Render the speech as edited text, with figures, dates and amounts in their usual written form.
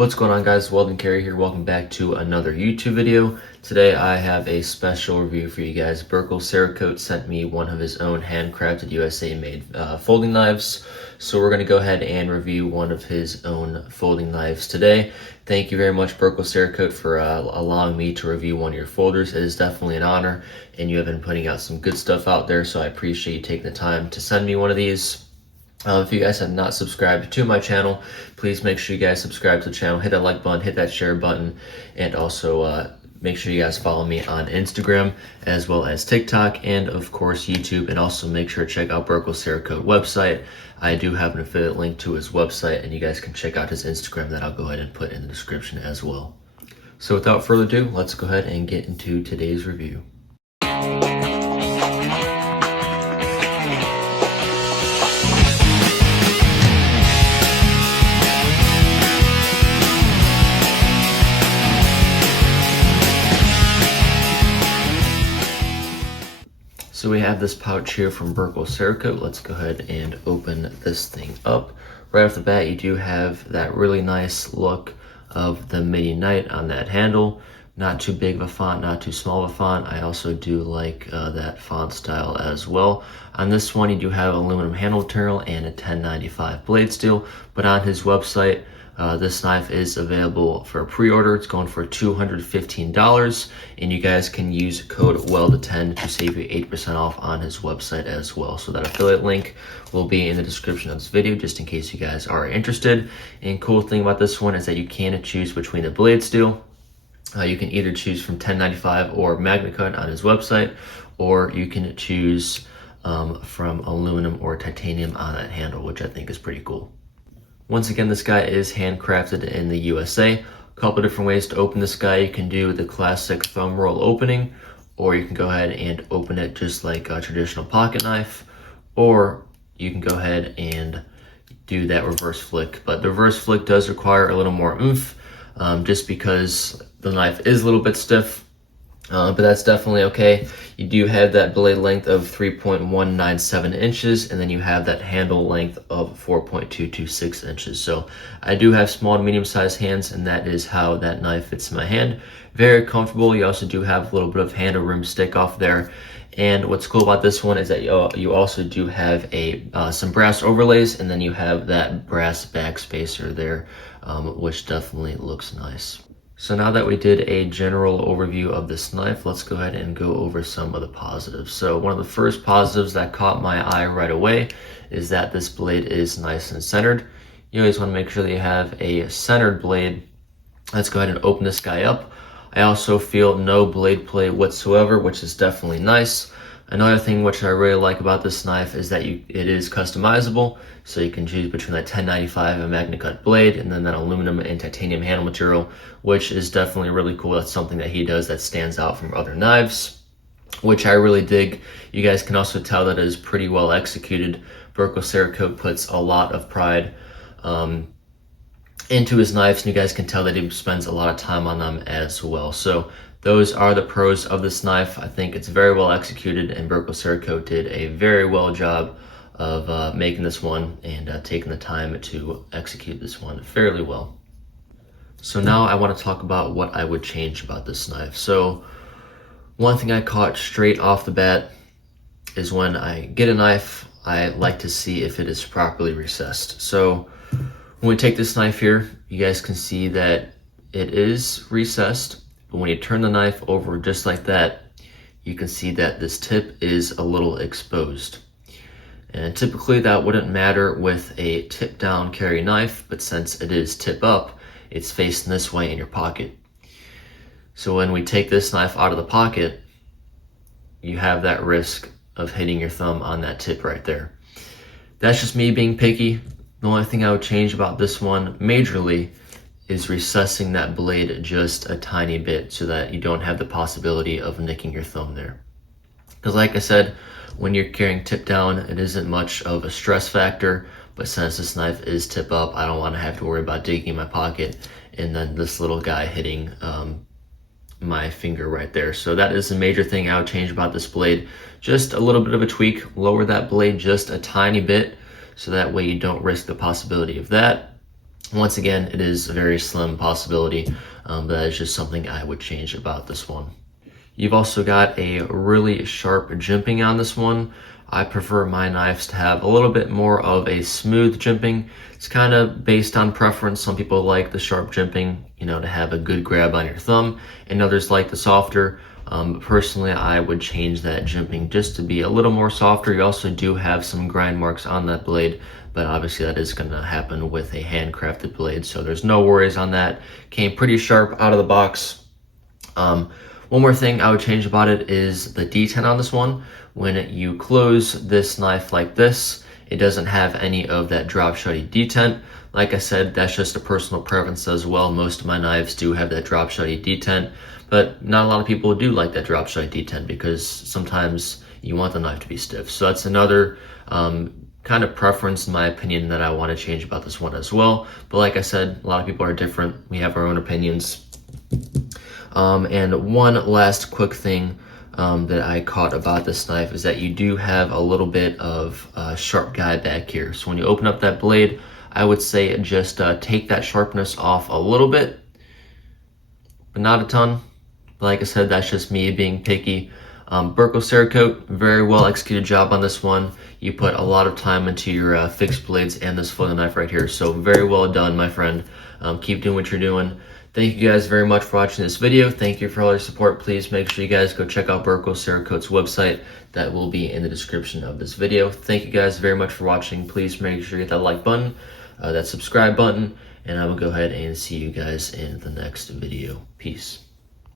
What's going on, guys? Weldon Carey here. Welcome back to another YouTube video. Today I have a special review for you guys. Buerkles Cerakote sent me one of his own handcrafted USA made folding knives. So we're going to go ahead and review one of his own folding knives today. Thank you very much, Buerkles Cerakote, for allowing me to review one of your folders. It is definitely an honor, and you have been putting out some good stuff out there, so I appreciate you taking the time to send me one of these. If you guys have not subscribed to my channel, please make sure you guys subscribe to the channel, hit that like button, hit that share button, and also make sure you guys follow me on Instagram as well as TikTok and of course YouTube, and also make sure to check out Buerkles Cerakote website. I do have an affiliate link to his website, and you guys can check out his Instagram that I'll go ahead and put in the description as well. So without further ado, let's go ahead and get into today's review. So we have this pouch here from Buerkles Cerakote. Let's go ahead and open this thing up. Right off the bat, you do have that really nice look of the Midi Knight on that handle. Not too big of a font, not too small of a font. I also do like that font style as well. On this one, you do have aluminum handle material and a 1095 blade steel, but on his website, this knife is available for a pre-order. It's going for $215, and you guys can use code WELD10 to save you 8% off on his website as well. So that affiliate link will be in the description of this video, just in case you guys are interested. And cool thing about this one is that you can choose between the blade steel. You can either choose from 1095 or Magna Cut on his website, or you can choose from aluminum or titanium on that handle, which I think is pretty cool. Once again, this guy is handcrafted in the USA. A couple different ways to open this guy. You can do the classic thumb roll opening, or you can go ahead and open it just like a traditional pocket knife, or you can go ahead and do that reverse flick. But the reverse flick does require a little more oomph, just because the knife is a little bit stiff, but that's definitely okay. You do have that blade length of 3.197 inches, and then you have that handle length of 4.226 inches. So I do have small to medium sized hands, and that is how that knife fits in my hand. Very comfortable. You also do have a little bit of handle room stick off there. And what's cool about this one is that you also do have some brass overlays, and then you have that brass back spacer there, which definitely looks nice. So now that we did a general overview of this knife, let's go ahead and go over some of the positives. So one of the first positives that caught my eye right away is that this blade is nice and centered. You always want to make sure that you have a centered blade. Let's go ahead and open this guy up. I also feel no blade play whatsoever, which is definitely nice. Another thing which I really like about this knife is that it is customizable, so you can choose between that 1095 and Magna Cut blade, and then that aluminum and titanium handle material, which is definitely really cool. That's something that he does that stands out from other knives, which I really dig. You guys can also tell that it is pretty well executed. Buerkles Cerakote puts a lot of pride into his knives, and you guys can tell that he spends a lot of time on them as well. So those are the pros of this knife. I think it's very well executed, and Buerkles Cerakote did a very well job of making this one and taking the time to execute this one fairly well. So now I want to talk about what I would change about this knife. So one thing I caught straight off the bat is when I get a knife, I like to see if it is properly recessed. So when we take this knife here, you guys can see that it is recessed. But when you turn the knife over just like that, you can see that this tip is a little exposed. And typically that wouldn't matter with a tip down carry knife, but since it is tip up, it's facing this way in your pocket. So when we take this knife out of the pocket, you have that risk of hitting your thumb on that tip right there. That's just me being picky. The only thing I would change about this one majorly is recessing that blade just a tiny bit so that you don't have the possibility of nicking your thumb there. Because like I said, when you're carrying tip down, it isn't much of a stress factor, but since this knife is tip up, I don't want to have to worry about digging in my pocket and then this little guy hitting my finger right there. So that is the major thing I would change about this blade. Just a little bit of a tweak, lower that blade just a tiny bit, so that way you don't risk the possibility of that. Once again, it is a very slim possibility, but that is just something I would change about this one. You've also got a really sharp jimping on this one. I prefer my knives to have a little bit more of a smooth jimping. It's kind of based on preference. Some people like the sharp jimping, to have a good grab on your thumb, and others like the softer. Personally, I would change that jimping just to be a little more softer. You also do have some grind marks on that blade, but obviously that is going to happen with a handcrafted blade, so there's no worries on that. Came pretty sharp out of the box. One more thing I would change about it is the detent on this one. When you close this knife like this, it doesn't have any of that drop shutty detent. Like I said, that's just a personal preference as well. Most of my knives do have that drop shutty detent, but not a lot of people do like that drop shutty detent because sometimes you want the knife to be stiff. So that's another kind of preference, in my opinion, that I want to change about this one as well. But like I said, a lot of people are different. We have our own opinions. And one last quick thing that I caught about this knife is that you do have a little bit of sharp guide back here. So when you open up that blade, I would say just take that sharpness off a little bit, but not a ton. Like I said, that's just me being picky. Buerkles Cerakote, very well executed job on this one. You put a lot of time into your fixed blades and this foiling knife right here, so very well done, my friend. Keep doing what you're doing. Thank you guys very much for watching this video. Thank you for all your support. Please make sure you guys go check out Buerkles Cerakote's website. That will be in the description of this video. Thank you guys very much for watching. Please make sure you hit that like button, that subscribe button, and I will go ahead and see you guys in the next video. Peace.